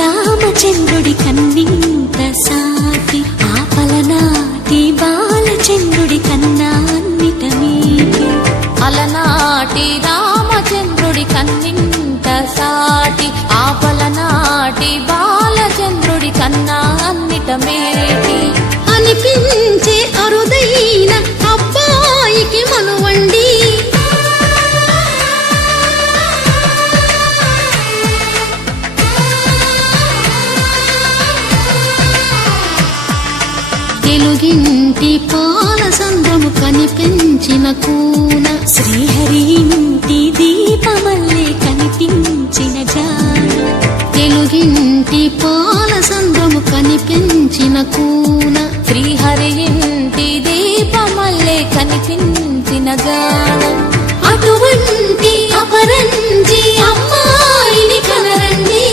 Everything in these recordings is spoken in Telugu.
రామచంద్రుడి కన్నింత సాటి ఆపలనాటి బాలచంద్రుడి కన్నా అన్నిట మీటి అలనాటి రామచంద్రుడి కన్నింత సాటి ఆపలనాటి బాలచంద్రుడి కన్నా అన్నిట మేటి అనిపించే అరుదైన అబ్బాయికి మనువండి తెలుగింటి పాల సంద్రము కనిపించిన కూన శ్రీహరి ఇంటి దీపమల్లే కనిపించిన జాన తెలుగింటి పాల సంద్రము కనిపించిన కూన శ్రీహరి ఇంటి దీపమల్లే కనిపించిన గానం అటువంటి అపరంజి అమ్మాయిని కనరండి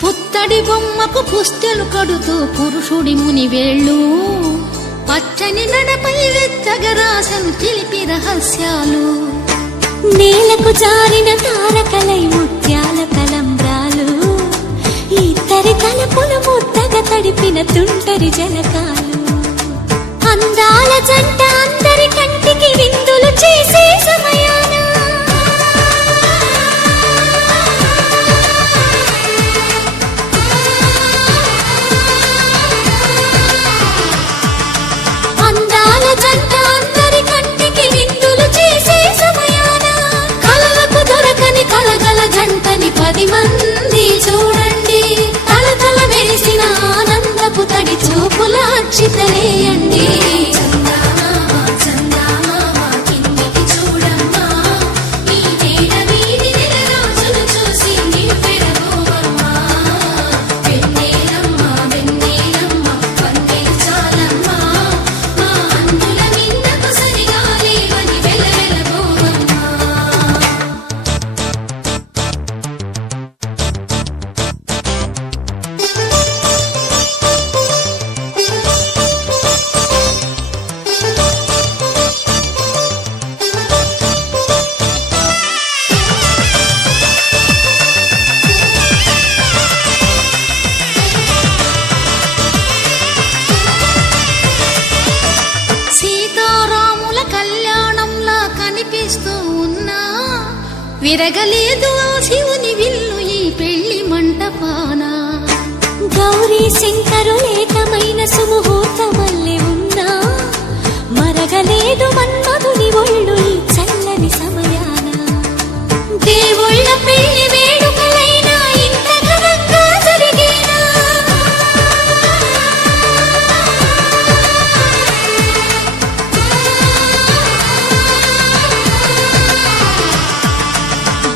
పుత్తడి బొమ్మకు పుస్తెలు కడుతూ పురుషుడి ముని వేళ్ళు పచ్చని నడపై వెచ్చగరాసను చిలిపి రహస్యాలు నేలకు జారిన తారకలై ముత్యాల తలంబ్రాలు ఇద్దరి తలపులు ముద్దగా తడిపిన తుంటరి జలకాలు అందాల జంట అందరి కంటికి విందులు చేసే సమయాన జంటని 10 మంది చూడండి తలతల మెరిసిన ఆనందపు తడి చూపుల అక్షితలేయండి విరగలేదు శివుని విల్లు ఈ పెళ్లి మంటపాన గౌరీ శంకరులేకమైన సుముహూర్తమల్లె ఉన్నా మరగలేదు మన్మధుని ఒళ్ళు ఈ చల్లని సమయాన దేవుళ్ళ పెళ్లి వేడుకలైనా ఇంత ఘనంగా జరిగేనా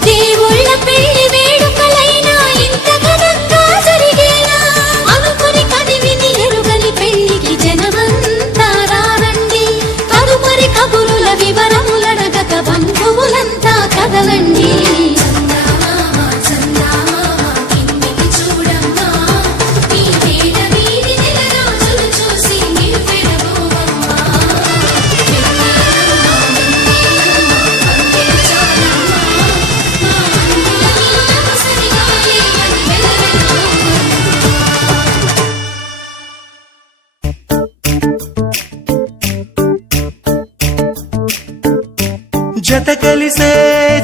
దేవుళ్ళ పెళ్లి వేడుకలైనా ఇంత ఘనంగా జరిగేనా అనుకుని కదివిని ఎరుగని పెళ్లికి జనమంతా రారండి తదుపరి కబురుల వివరములడగక బంధువులంతా కదలండి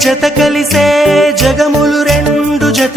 జత కలిసే జగములు రెండు జత